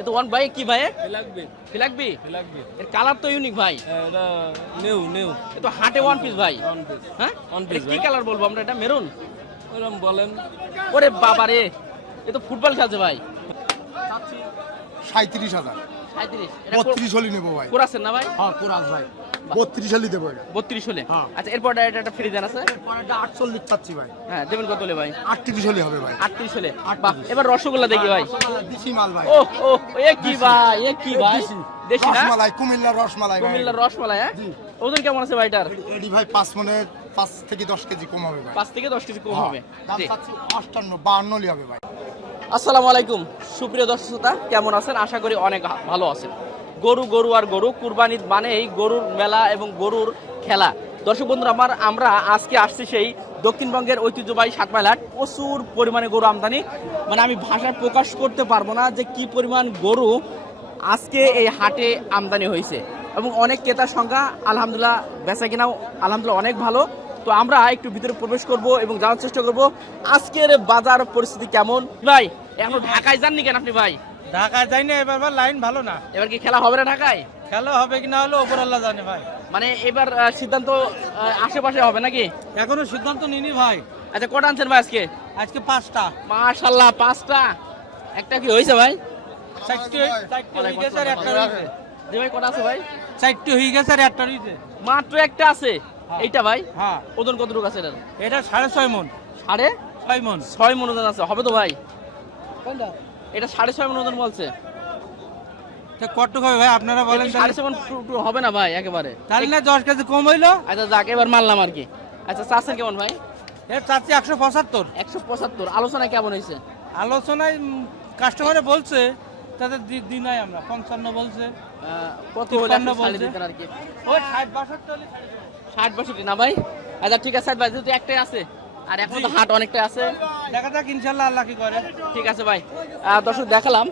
এটা ওয়ান ভাই কি ভাই ফিলাকবি ফিলাকবি ফিলাকবি এর কালার তো ইউনিক ভাই। এটা নিউ নিউ এটা হাটে ওয়ান পিস ভাই। ওয়ান পিস হ্যাঁ ওয়ান এটা পিস কি কালার বলবো আমরা, এটা মেরুন? ওরকম বলেন। ওরে বাবা রে, এ তো ফুটবল খেলছে ভাই। 37,000 37 এটা 32 হলি নেবো ভাই। কোরাছেন না ভাই? হ্যাঁ কোরাস ভাই 32 হলি দেবো এটা। 32 হলে হ্যাঁ। আচ্ছা, এরপর একটা ফ্রি দেন আছে। এরপর এটা 48 চাচ্ছি ভাই। হ্যাঁ দেবেন কত হলে ভাই? 38 হলি হবে ভাই। 38 হলে বাহ। এবার রসগোল্লা দেখি ভাই। দেশি মাল ভাই। ও ও এ কি ভাই, এ কি ভাই? দেশি না? রসমালাই, কুমিল্লার রসমালাই ভাই। কুমিল্লার রসমালাই। হ্যাঁ জি। ওজন কেমন আছে ভাইটার? এডি ভাই 5 মনের 5 থেকে 10 কেজি কম হবে ভাই। 5 থেকে 10 কেজি কম হবে। দাম জি। চাচ্ছি 58 52 হলি হবে ভাই। আসসালামু আলাইকুম সুপ্রিয় দর্শক শ্রোতা, কেমন আছেন? আশা করি অনেক ভালো আছেন। গরু গরু আর গরু, কুরবানির মানেই গরুর মেলা এবং গরুর খেলা। দর্শক বন্ধুরা আমরা আজকে আসছি সেই দক্ষিণবঙ্গের ঐতিহ্যবাহী সাতমাইল হাট। প্রচুর পরিমাণে গরু আমদানি, মানে আমি ভাষায় প্রকাশ করতে পারবো না যে কি পরিমাণ গরু আজকে এই হাটে আমদানি হয়েছে। এবং অনেক ক্রেতার সংখ্যা আলহামদুলিল্লাহ, বেচা কিনাও আলহামদুলিল্লাহ অনেক ভালো। তো আমরা একটু ভিতরে প্রবেশ করব এবং জানার চেষ্টা করব আজকের বাজার পরিস্থিতি কেমন। ভাই এখন ঢাকায় যাননি কেন আপনি ভাই? ঢাকায় যাই না এবার, লাইন ভালো না। এবার কি খেলা হবে না ঢাকায়? খেলা হবে কিনা হলো ওপর আল্লাহ জানে ভাই। মানে এবার সিদ্ধান্ত আশেপাশে হবে নাকি? এখনো সিদ্ধান্ত নিনি ভাই। আচ্ছা কটা আনছেন ভাই আজকে? আজকে 5টা। মাশাআল্লাহ 5টা। একটা কি হয়েছে ভাই? 4টে হয়ে গেছে আর একটা রয়েছে। জি ভাই কটা আছে ভাই? 4টে হয়ে গেছে আর একটা রয়েছে। মাত্র একটা আছে। এইটা ভাই হ্যাঁ ওজন কতটুকু আছে এটার? এটা 6.5 মণ। 6.5 মণ। 6 মণ ওজন আছে, হবে তো ভাই? কোনটা? এটা 6.5 মণ ওজন বলছে। তা কতটুকু হবে ভাই আপনারা বলেন? 6.5 মণ হবে না ভাই একেবারে। তাহলে না 10 কেজি কম হইলো। আচ্ছা যাক, এবার মানলাম আর কি। আচ্ছা চাচ্ছেন কেমন ভাই? এর চাচ্ছি 175। 175। আলোচনা কেমন হয়েছে? আলোচনায় কাস্টমারে বলছে তাদের দিই নাই আমরা 55 বলছে। কত 53 হলে বলছে। দিতেন আর কি? ওই 60-62 হলে 60-62 না ভাই? আচ্ছা ঠিক আছে ভাই, যেহেতু একটাই আছে আর এখন তো হাট অনেকটাই আছে। দেখা যাক ইনশাআল্লাহ আল্লাহ কি করে। ঠিক আছে ভাই। দর্শক দেখালাম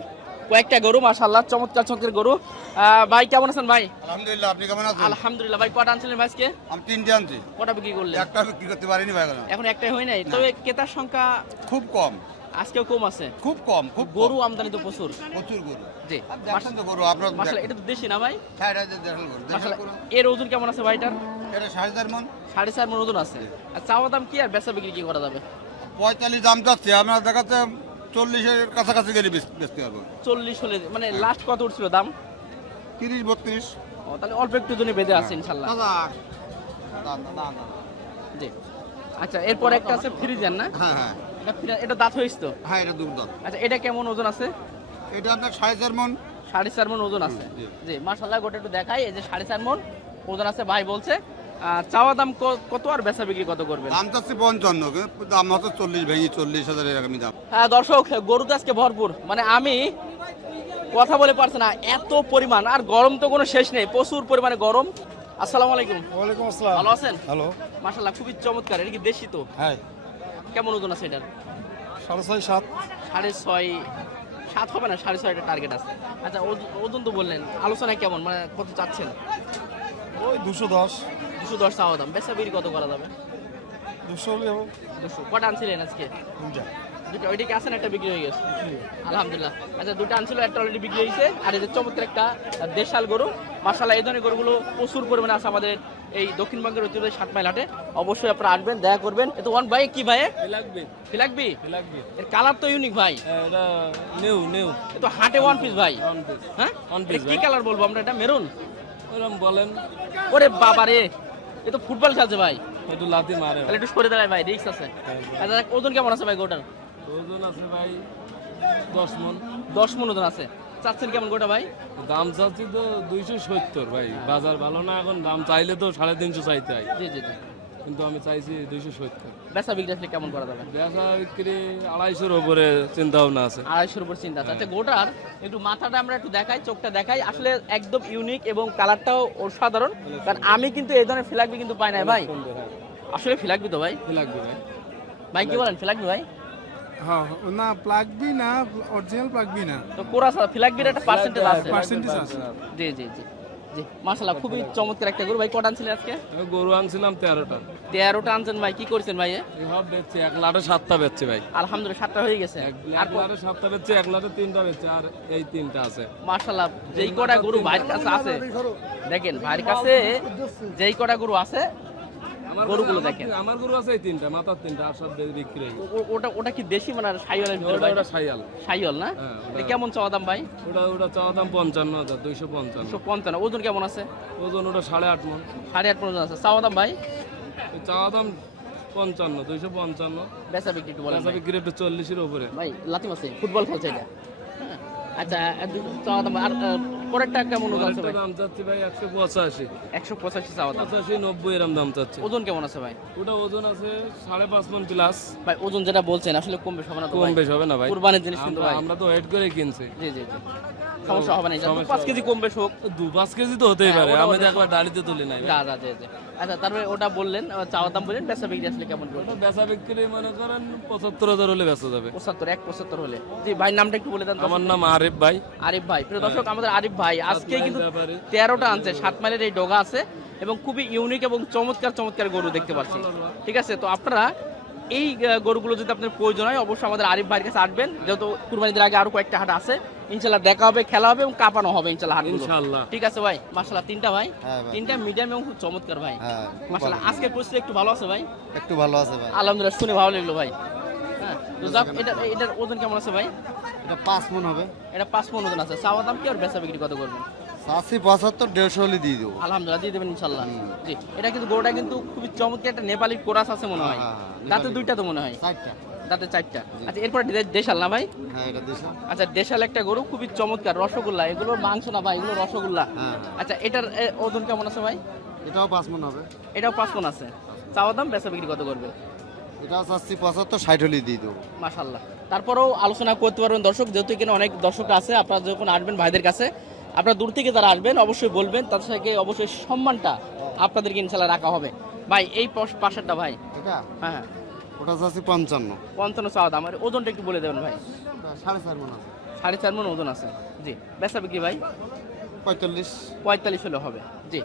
কয়েকটা গরু, মাশাআল্লাহ চমৎকার চমৎকার গরু। ভাই কেমন আছেন ভাই? আলহামদুলিল্লাহ, আপনি কেমন আছেন? আলহামদুলিল্লাহ ভাই। কটা আনছিলেন ভাই আজকে? আমি 3টে আনছি। কটা বিক্রি করলেন? একটা বিক্রি করতে পারিনি ভাই এখনো। এখন একটাই হয় নাই, তবে ক্রেতার সংখ্যা খুব কম, আজকেও কম আছে। খুব কম, খুব গরু আমদানি তো প্রচুর। প্রচুর গরু। জি দেখেন তো গরু আপনার। মাশাআল্লাহ, এটা তো দেশি না ভাই? হ্যাঁ এটা দেখেন গরু। দেখেন মাশাআল্লাহ। গরু। এর ওজন কেমন আছে ভাইটার? এটা 4.5 মণ। 4.5 মণ ওজন আছে। আর চাওয়া দাম কি আর বেচা বিক্রি কি করা যাবে? 45 দাম যাচ্ছে, আমরা দেখাচ্ছে 40 এর কাছাকাছি গেলে বেচতে পারবো। 40 হলে মানে লাস্ট কত উঠছিল দাম? 30-32। ও তাহলে অল্প একটু জন্য বেঁধে আছে ইনশাআল্লাহ। জি আচ্ছা, এরপর একটা আছে ফ্রিজেন না? হ্যাঁ হ্যাঁ এটা দাঁত হয়েছে তো? হ্যাঁ এটা দুধ। আচ্ছা এটা কেমন ওজন আছে? এটা আপনার 4.5 মণ। 4.5 মণ ওজন আছে। জি। জি মাশাআল্লাহ, গোটা একটু দেখাই। এই যে 4.5 মণ ওজন আছে ভাই বলছে। চাওয়া দাম কত আর বেচা বিক্রি কত করবেন? দাম চাচ্ছে 55, কিন্তু দাম হচ্ছে 40 ভেঙে 40,000 এরকমই দাম। হ্যাঁ দর্শক, গরু তো আজকে ভরপুর, মানে আমি কথা বলে পারছি না, এত পরিমাণ। আর গরম তো কোনো শেষ নেই, প্রচুর পরিমাণে গরম। আসসালামু আলাইকুম। ওয়ালাইকুম আসসালাম। ভালো আছেন? হ্যালো। মাশাআল্লাহ খুবই চমৎকার। এটা কি দেশি তো? হ্যাঁ কেমন ওজন আছে এটার? 6.5-7। 6.5-7 হবে না? 6.5 এটা টার্গেট আছে। আচ্ছা ওজন তো বললেন, আলোচনায় কেমন, মানে কত চাচ্ছেন? ওই 210। 210 চাওয়া দাম, বেচা বিক্রি কত করা যাবে? 200 হলে হবে। 200। কটা আনছিলেন আজকে? দুটো। ওইটা কি আছেন? একটা বিক্রি হয়ে গেছে আলহামদুলিল্লাহ। আচ্ছা দুটো আনছিল, একটা অলরেডি বিক্রি হয়েছে। আর এই যে চমৎকার একটা দেশাল গরু, মাশাআল্লাহ এই ধরনের গরুগুলো প্রচুর পরিমাণে আছে আমাদের এই দক্ষিণবঙ্গের ঐতিহ্যবাহী সাতমাইল হাটে। অবশ্যই আপনারা আসবেন, দেখা করবেন। এটা ওয়ান ভাই কি ভাই? ফিলাকবি ফিলাকবি। ফিলাকবি এর কালার তো ইউনিক ভাই। এটা নিউ নিউ এটা হাটে ওয়ান পিস ভাই। ওয়ান পিস হ্যাঁ One এটা piece কি ভাই। কালার বলবো আমরা, এটা মেরুন? ওরকম বলেন। ওরে বাবা রে, এ তো ফুটবল খেলছে ভাই। একটু লাথি মারে। তাহলে একটু সরে দাঁড়ায় ভাই, রিস্ক আছে। আচ্ছা ওজন কেমন আছে ভাই গোটার? ওজন আছে ভাই 10 মণ। 10 মণ ওজন আছে। চাচ্ছেন কেমন গোটা ভাই? দাম চাচ্ছি তো 270 ভাই। বাজার ভালো না এখন, দাম চাইলে তো 350 চাইতে হয়, জি জি জি। কিন্তু আমি চাইছি 270। বেচা বিক্রি আসলে কেমন করা যাবে? বেচা বিক্রি 250-র উপরে চিন্তা ভাবনা আছে। 250-র উপর চিন্তা আছে। আচ্ছা গোটার একটু মাথাটা আমরা একটু দেখাই, চোখটা দেখাই, আসলে একদম ইউনিক এবং কালারটাও অসাধারণ। কারণ আমি কিন্তু এই ধরনের ফিলাকবি কিন্তু পাই না ভাই। আসলে ফিলাকবি তো ভাই? লাগবে ভাই। ভাই কি বলেন, ফিলাকবি ভাই? হ্যাঁ না প্লাগবি না, অরিজিনাল প্লাগবি না, তো কোরাস ফিলাকবির একটা পার্সেন্টেজ আছে। পার্সেন্টেজ আছে। জি জি জি। জি মাশাআল্লাহ খুবই চমৎকার একটা গরু ভাই। কটা আনছিলেন আজকে? আমি গরু আনছিলাম 13টা। 13টা আনছেন ভাই, কি করছেন ভাই? এসব বেচছি, এক লাটে 7টা বেচছি ভাই। আলহামদুলিল্লাহ 7টা হয়ে গেছে। এক লাটে 7টা বেচছি, এক লাটে 3টা বেচছি, আর এই 3টা আছে। মাশাআল্লাহ যেই কটা গরু ভাইয়ের কাছে আছে, দেখেন ভাইয়ের কাছে যেই কটা গরু আছে গরুগুলো দেখেন। আমার গরু আছে এই 3টা, মাথার 3টা, আর সব বেচি হয়ে গেছে। ওটা কি দেশি মানে শাইওয়ালের ভিতরে ভাই? ওটা শাইয়াল। শাইওয়াল না? হ্যাঁ, এটা কেমন চাওয়া দাম ভাই? ওটা চাওয়া দাম 55,000, 255। 155। ওজন কেমন আছে? ওজন ওটা 8.5 মণ। 8.5 মণ ওজন আছে। চাওয়া দাম ভাই? চাওয়া দাম 55, 255। বেচা বিক্রি একটু বলেন বেচা ভাই। বিক্রি একটু 40-এর উপরে। ভাই লাতিম আছে, ফুটবল খেলছে এটা। হ্যাঁ। আচ্ছা চাওয়া দাম। আর পরেরটা কেমন ওজন আছে ভাই? দাম চাচ্ছি ভাই 185, 185 চাওয়া দাম। 85, 90 এরকম দাম চাচ্ছি। ওজন কেমন আছে ভাই? ওটা ওজন আছে 5.5 মণ প্লাস। ভাই ওজন যেটা বলছেন আসলে কম বেশি হবে না তো কম ভাই? বেশ হবে না ভাই, কুরবানির জিনিস কিন্তু ভাই। আমরা তো ওয়েট করে কিনছি। জি জি জি সমস্যা হবে না। সমস্যা 5 কেজি কম বেশ হোক। 2-5 কেজি তো হতেই পারে, ওটা আমি তো একবার ডালিতে তুলি নাই। যা যা জি জি। আচ্ছা তারপরে ওটা বললেন চাওয়া দাম বললেন, বেচা বিক্রি আসলে কেমন করবেন? ওটা বেচা বিক্রি মনে করেন 75,000 হলে বেচা যাবে। 75 হলে। জি ভাই নামটা একটু বলে দেন তো। আমার নাম আরিফ ভাই। আরিফ ভাই। প্রিয় দর্শক আমাদের আরিফ ভাই আজকে কিন্তু ব্যাপারী। 13টা আনছে, 7 মাইলের এই ডগা আছে এবং খুবই ইউনিক এবং চমৎকার চমৎকার গরু দেখতে পাচ্ছি। ঠিক আছে, তো আপনারা এই গরুগুলো যদি আপনার প্রয়োজন হয় অবশ্যই আমাদের আরিফ ভাইয়ের কাছে আসবেন, যেহেতু কুরবানিদের আগে আরো কয়েকটা হাট আছে, ইনশাল্লাহ দেখা হবে, খেলা হবে এবং কাঁপানো হবে ইনশাল্লাহ হাটগুলো। ইনশাআল্লাহ। ঠিক আছে ভাই, মাশাআল্লাহ 3টা ভাই। হ্যাঁ ভাই। 3টা মিডিয়াম এবং খুব চমৎকার ভাই। হ্যাঁ, খুব মাশাআল্লাহ আজকের পরিস্থিতি একটু ভালো আছে ভাই? একটু ভালো আছে ভাই। আলহামদুলিল্লাহ শুনে ভালো লাগলো ভাই। হ্যাঁ তো যাক, এটার ওজন কেমন আছে ভাই? এটা 5 মণ হবে। এটা 5 মণ ওজন আছে। চাওয়া দাম কি আর বেচা বিক্রি কত করবেন? 80, 75, 150 হলে দিয়ে দেবো। আলহামদুলিল্লাহ দিয়ে দেবেন ইনশাল্লাহ। জি এটা কিন্তু গরুটা কিন্তু খুবই চমৎকার একটা নেপালি কোরাস আছে মনে হয়। হ্যাঁ, হ্যাঁ, দাঁতে নেপালি। 2টা তো মনে হয়। 4টা। দাঁতে 4টা। আচ্ছা এরপরে দেশাল না ভাই? হ্যাঁ এটা দেশা। আচ্ছা দেশাল একটা গরু খুবই চমৎকার, রসগোল্লা। এগুলো মাংস না ভাই, এগুলো রসগোল্লা। হ্যাঁ। আচ্ছা এটার ওজন কেমন আছে ভাই? এটাও 5 মণ হবে। এটাও 5 মণ আছে। চাওয়া দাম বেচা বিক্রি কত করবে? এটাও চাচ্ছি 75, 60 হলে দিয়ে দেবো। মাশাআল্লাহ। তারপরেও আলোচনা করতে পারবেন দর্শক, যেহেতু এখানে অনেক দর্শক আছে। আপনারা যখন আসবেন ভাইদের কাছে, আপনারা দূর থেকে যারা আসবেন অবশ্যই বলবেন, তাদের সাথে অবশ্যই সম্মানটা আপনাদেরকে ইনশাল্লাহ রাখা হবে। ভাই এই পাশেরটা ভাই। এটা হ্যাঁ হ্যাঁ ওটা চাচ্ছি 55। 55 চাওয়া দাম। আর ওজনটা একটু বলে দেবেন ভাই। 4.5 মণ আছে। 4.5 মণ ওজন আছে। জি বেচা বিক্রি ভাই 45। 45 হলে হবে। জি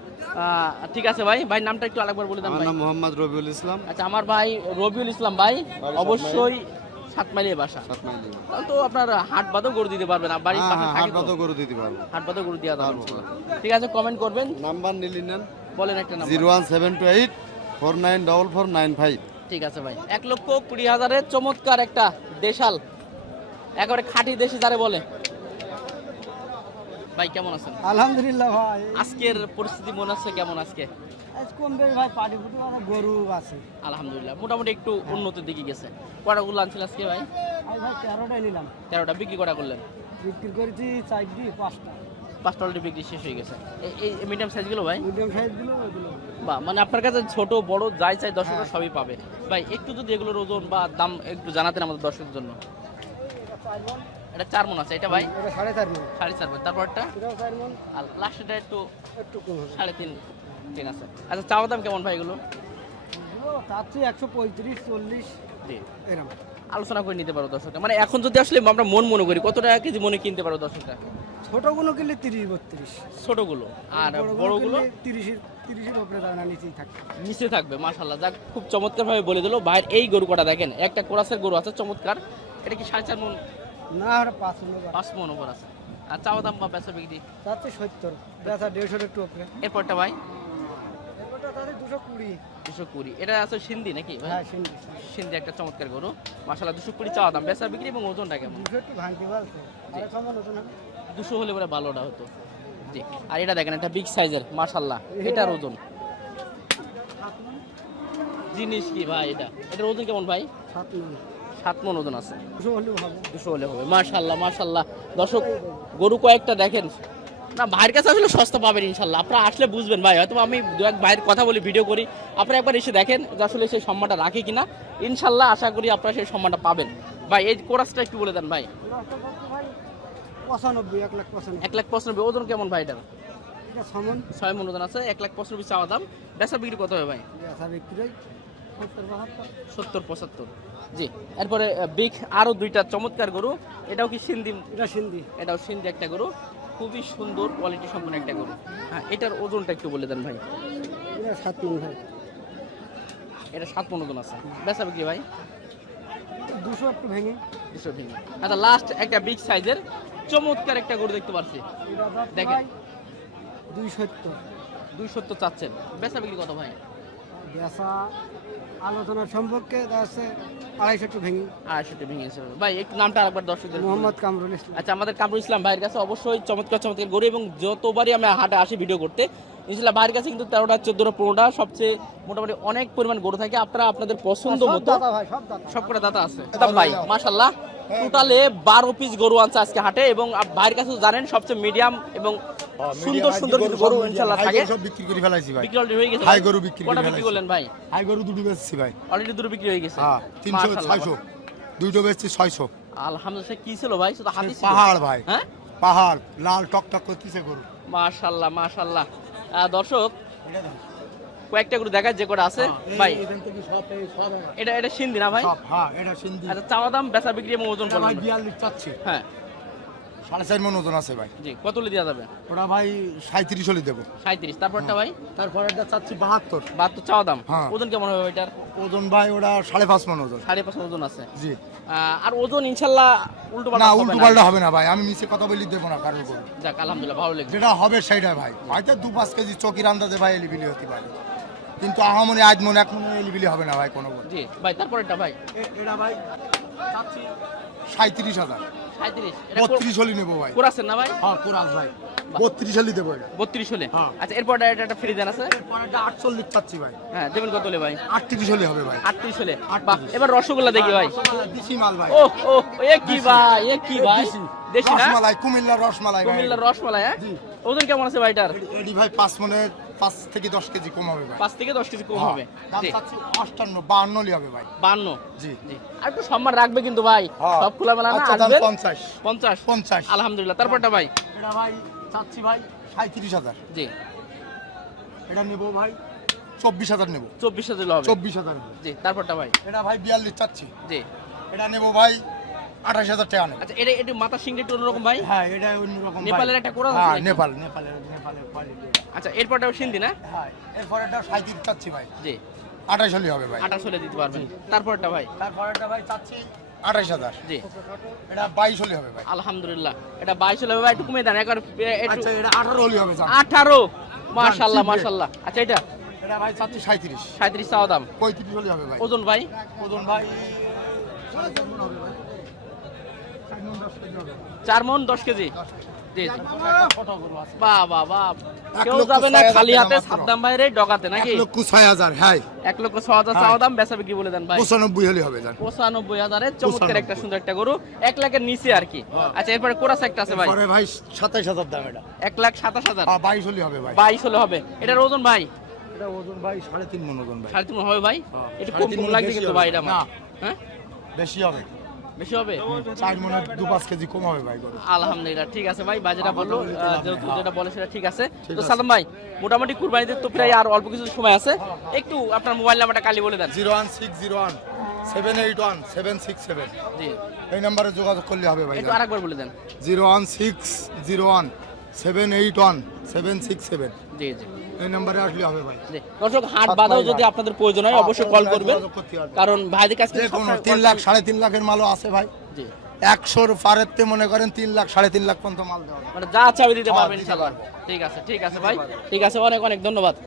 ঠিক আছে ভাই। ভাই নামটা একটু আরেকবার বলে দেন আমার ভাই। নাম মোহাম্মদ রবিউল ইসলাম। আচ্ছা আমার ভাই রবিউল ইসলাম ভাই, অবশ্যই 7 মাইলের বাসা। 7 মাইল। তাহলে তো আপনার হাট বাদও গরু দিতে পারবেন, বাড়ির হ্যাঁ পাশে হ্যাঁ, থাকে হাট তো। বাদও করে দিতে পারবো। হাট বাদও গরু দেওয়া যাবে পারবো। ইনশাল্লাহ। ঠিক আছে কমেন্ট করবেন, নাম্বার নিলি নেন। বলেন একটা নাম্বার। 01728 494495। ঠিক আছে ভাই। 1,20,000-এর চমৎকার একটা দেশাল, একেবারে খাঁটি দেশি যারে বলে। ভাই কেমন আছেন? আলহামদুলিল্লাহ ভাই। আজকের পরিস্থিতি মনে হচ্ছে কেমন আজকে? আজ কম বেশ ভাই, পাটি ফুটি অনেক গরু আছে। আলহামদুলিল্লাহ মোটামুটি একটু উন্নতির দিকে গেছে। কটাগুলো আনছিল আজকে ভাই? আজ ভাই 13টাই নিলাম, 13টা বিক্রি কটা করলেন? বিক্রি করেছি 5টা। 5টা অলরেডি বিক্রি শেষ হয়ে গেছে। এই মিডিয়াম সাইজগুলো ভাই? মিডিয়াম সাইজ গুলো ওইগুলো। বা মানে আপনার কাছে ছোট বড় যাই চাই দর্শকরা সবই পাবে। ভাই একটু যদি এগুলোর ওজন বা দাম একটু জানাতেন আমাদের দর্শকদের জন্য। এটা 4 মণ আছে। এটা ভাই এটা 4.5 মণ। 4.5 মণ। তারপরটা এটাও 4 মণ, আর লাস্টটা একটু একটু কম হবে। 3.5 ঠিক আছে। আচ্ছা চাওয়া দাম কেমন ভাই এগুলো? এগুলো চাচ্ছি 135, 40 জি এরকম। আলোচনা করে নিতে পারো দর্শকরা। মানে এখন যদি আসলে আমরা মনে করি কত টাকা কেজি মনে কিনতে পারো দর্শকরা? ছোটগুলো কিনলে 30-32, ছোটগুলো। আর বড়গুলো 30-30-এর উপরে দাম না, নিচেই থাকে। নিচে থাকবে। মাশাআল্লাহ যাক খুব চমৎকার ভাবে বলে দিল ভাইয়ের এই গরু কটা দেখেন। একটা কোরাসের গরু আছে চমৎকার। এটা কি 4.5 মণ? না ওটা 5 মণ। 5 মণ উপর আছে। আর চাওয়া দাম বা বেচা বিক্রি? চাচ্ছি 70, বেচা 150 একটু উপরে। এরপরটা ভাই এরপরটা তাহলে 220। 220। এটা আছে সিন্ধি নাকি ভাই? হ্যাঁ সিন্ধি। সিন্ধি একটা চমৎকার গরু। মাশাআল্লাহ 220 চাওয়া দাম, বেচা বিক্রি এবং ওজনটা কেমন? 200 একটু ভাঙতে পারছে, আর কেমন নতুন হবে? 200 হলে পরে ভালোটা হতো। জি আর এটা দেখেন এটা বিগ সাইজের মাশাআল্লাহ। এটার ওজন জিনিস কি ভাই? এটার ওজন কেমন ভাই? 7 মণ। 7 মণ ওজন আছে। 200 হলেও হবে। 200 হলে হবে। মাশাআল্লাহ মাশাআল্লাহ। দর্শক গরু কয়েকটা দেখেন না, ভাইয়ের কাছে আসলে সস্তা পাবেন ইনশাল্লাহ। আপনারা আসলে বুঝবেন ভাই, হয়তো আমি দু এক ভাইয়ের কথা বলি, ভিডিও করি, আপনারা একবার এসে দেখেন যে আসলে সেই সম্মানটা রাখে কিনা। ইনশাল্লাহ আশা করি আপনারা সেই সম্মানটা পাবেন। ভাই এই কোরাসটা একটু বলে দেন ভাই। রাস্তা করতে ভাই 95, 1,95,000। 1,95,000 ওজন কেমন ভাই এটার? এটা 6 মণ। 6 মণ ওজন আছে। 1,95,000 চাওয়া দাম, বেচা বিক্রি কত হবে ভাই? বেচা বিক্রি 70-72। 70-75। জি এরপরে বিগ আরো দুইটা চমৎকার গরু। এটাও কি সিন্ধি? এটা সিন্ধি। এটাও সিন্ধি একটা গরু। খুবই সুন্দর কোয়ালিটি সম্পন্ন একটা গরু। হ্যাঁ, এটার ওজনটা একটু বলে দেন ভাই। এটা 7 মণ ভাই। এটা 7 মণ ওজন আছে। বেচা বিক্রি ভাই 200 একটু ভেঙে। 200 ভেঙে। আচ্ছা, লাস্ট একটা বিগ সাইজের চমৎকার একটা গরু দেখতে পাচ্ছি। এটা দাম দেখেন। ভাই 270। 270 চাচ্ছেন, বেচা বিক্রি কত ভাই? বেচা আলোচনার সম্পর্কে আছে 250 একটু ভেঙে। 250 ভেঙেছে ভাই। একটু নামটা আরেকবার দর্শকদের। মোহাম্মদ কামরুল ইসলাম। আচ্ছা, আমাদের কামরুল ইসলাম ভাইয়ের কাছে অবশ্যই চমৎকার চমৎকার গরু, এবং যতবারই আমি হাটে আসি ভিডিও করতে, ইনশাআল্লাহ ভাইয়ের কাছে কিন্তু 13টা 14টা 15টা সবচেয়ে মোটামুটি অনেক পরিমাণ গরু থাকে। আপনারা আপনাদের পছন্দ সব মতো দাতা ভাই, সব দাতা। সবকটা দাতা আছে। ভাই মাশাআল্লাহ টোটালে 12 পিস গরু আনছে আজকে হাটে, এবং ভাইয়ের কাছে জানেন সবচেয়ে মিডিয়াম এবং সুন্দর সুন্দর কিন্তু গরু ইনশাআল্লাহ থাকে। সব বিক্রি করে ফেলাইছি ভাই। বিক্রি অলরেডি হয়ে গেছে। হাই গরু বিক্রি করে কটা বিক্রি ফেলাইছি। করলেন ভাই? হাই গরু দুটো বেচছি ভাই। অলরেডি দুটো বিক্রি হয়ে গেছে। হ্যাঁ 300 মাশাআল্লাহ। 600 দুটো বেচছি 600। আলহামদুলিল্লাহ। কি ছিল ভাই? শুধু হাতি ছিল? পাহাড় ভাই, হ্যাঁ, পাহাড় লাল টকটক করতেছে গরু। মাশাআল্লাহ মাশাআল্লাহ। দর্শক কয়েকটা গরু দেখায় যে কটা আছে ভাই। এখান থেকে সব এই সব এটা সিন্ধি না ভাই? সব হ্যাঁ এটা সিন্ধি। আচ্ছা, চাওয়া দাম বেচা বিক্রি এবং ওজন এটা ভাই বলুন। 42 চাচ্ছি। হ্যাঁ 4.5 মণ ওজন আছে ভাই। জি, কত দেওয়া যাবে? ওটা ভাই 37 হলে দেবো। 37। তারপরটা ভাই? তারপর এটা চাচ্ছি 72। 72 চাওয়া দাম। হ্যাঁ। ওজন কেমন হবে এটার? ওজন ভাই ওটা 5.5 মণ ওজন। 5.5 ওজন আছে। জি আর ওজন ইনশাআল্লাহ উল্টো পাল্টা না, হবে উল্টো না। পাল্টা হবে না ভাই, আমি মিছে কথা বলি দেবো না কারোর গরু। যাক আলহামদুলিল্লাহ, ভালো লেগেছে। যেটা হবে সেইটা ভাই। হয়তো 2-5 কেজি চকির আন্দাজে ভাই এলিবিলি হতে পারে, কিন্তু আহামনে আজ মনে এক মনে এলিবিলি হবে না ভাই কোনো গরু। জি ভাই, তারপরটা ভাই? এটা ভাই চাচ্ছি 37,000। 37। 32 হলে নেবো ভাই। কোরাছেন না ভাই? হ্যাঁ কোরাস ভাই 32 হলে দেবো এটা। 32 হলে। হ্যাঁ। আচ্ছা, এরপরটা এটা একটা ফ্রি দেন আছে। এরপর এটা 48 চাচ্ছি ভাই। হ্যাঁ, দেবেন কত হলে ভাই? 38 হলে হবে ভাই। 38 হলে। 38 বাহ, এবার রসগোল্লা দেখি ভাই। দেশি মাল ভাই। ও ও, এ কি ভাই, এ কি ভাই? দেশি না? রসমালাই, কুমিল্লার রসমালাই ভাই। কুমিল্লার রসমালাই। হ্যাঁ, জি। ওজন কেমন আছে ভাই এটার? এডি ভাই 5 মনে 5 থেকে 10 কেজি কম হবে ভাই। 5 থেকে 10 কেজি কম হবে। দাম জি, চাচ্ছি 58 52 হলে হবে ভাই। 52। জি জি, আর একটু সম্মান রাখবে কিন্তু ভাই। হ্যাঁ। সব খোলামেলা না, আচ্ছা, দাম আসবেন। 50 50। 50। আলহামদুলিল্লাহ। তারপরটা ভাই? এটা ভাই চাচ্ছি ভাই 37,000। জি, এটা নেবো ভাই 24,000 নেবো। 24 হলে হবে। 24,000 নেবো। জি, তারপরটা ভাই? এটা ভাই 42 চাচ্ছি। জি। এটা নেবো ভাই 28,000 টাকা নেবো। আচ্ছা, এটা মাথা সিংটা একটু অন্যরকম ভাই। হ্যাঁ এটা অন্যরকম ভাই। নেপালের একটা কোরাস আছে হ্যাঁ নাকি? নেপালের কোয়ালিটি। আচ্ছা, এরপরটাও সিন্ধি না? হ্যাঁ এরপর এটা 37 চাচ্ছি ভাই। জি, 28 হলে হবে ভাই। 28 হলে দিতে পারবেন। তারপরটা ভাই? তারপর এটা ভাই চাচ্ছি 28,000। জি, এটা 22 হলে হবে ভাই। আলহামদুলিল্লাহ। এটা 22 হলে হবে ভাই। একটু কমে দেন একবার একটু। আচ্ছা এটা 18 হলে হবে জান। 18। মাশাআল্লাহ ঠিক আছে। মাশাআল্লাহ। আচ্ছা, এটা এটা ভাই চাচ্ছি 37। 37 চাওয়া দাম। 35 হলে হবে ভাই। ওজন ভাই? ওজন ভাই 4.5 মণ হবে ভাই। 4 মণ 10 কেজি হবে। 4 মণ 10 কেজি। জি, জি। ছোট গরু আছে। বাহ বাহ বাহ। 1 কেউ লক্ষ যাবে না 6,000 খালি হাতে, টাকা মাত্র। সাদ্দাম বাইরে ডগাতে নাকি? 1,06,000 হ্যাঁ 1,06,000 চাওয়া দাম, বেচা বিক্রি বলে দেন ভাই। 95 হলে হবে জান। 95,000 চমৎকার একটা 95 সুন্দর একটা গরু, 1 লাখের নিচে আর কি। আচ্ছা, এরপরে কোরাস একটা আছে ভাই। পরে ভাই 27,000 দাম এটা। 1,27,000। হ্যাঁ 22 হলে হবে ভাই। 22 হলে হবে। এটার ওজন ভাই? এটা ওজন ভাই 3.5 মণ ওজন ভাই। 3.5 হবে ভাই। হ্যাঁ, একটু 3.5 কম মণ লাগছে বেশি কিন্তু হবে। ভাই এটা আমার। না। হ্যাঁ, বেশি হবে। বেশি হবে। 4 মণে 2-5 কেজি কম হবে ভাই গরু। আলহামদুলিল্লাহ, ঠিক আছে ভাই। বাজেটা বললো, যেহেতু হ্যাঁ। যেটা বলে সেটা ঠিক আছে। ঠিক তো আছে। সালাম ভাই, মোটামুটি কুরবানিতে তো প্রায় আর অল্প কিছু সময় আছে, একটু আপনার মোবাইল নাম্বারটা কালি বলে দেন। 01601 781 767 জি, এই নম্বরে যোগাযোগ করলে হবে ভাই। একটু আরেকবার বলে দেন। 01601 781 767 জি জি এই নম্বরে আসলে হবে ভাই। জি। দর্শক, হাট বাঁধাও যদি আপনাদের প্রয়োজন হয় অবশ্যই কল করবেন, যোগাযোগ করতে হবে। কারণ ভাইদের কাছে যে কোনো 3 লাখ 3.5 লাখের মালও আছে ভাই। জি, 100 পারেতে মনে করেন 3 লাখ 3.5 লাখ পর্যন্ত মাল দেওয়া যাবে। মানে যা চাবি দিতে হ্যাঁ, পারবেন দিতে ইনশাআল্লাহ। পারবো। ঠিক আছে ঠিক আছে ভাই, ঠিক আছে, অনেক অনেক ধন্যবাদ।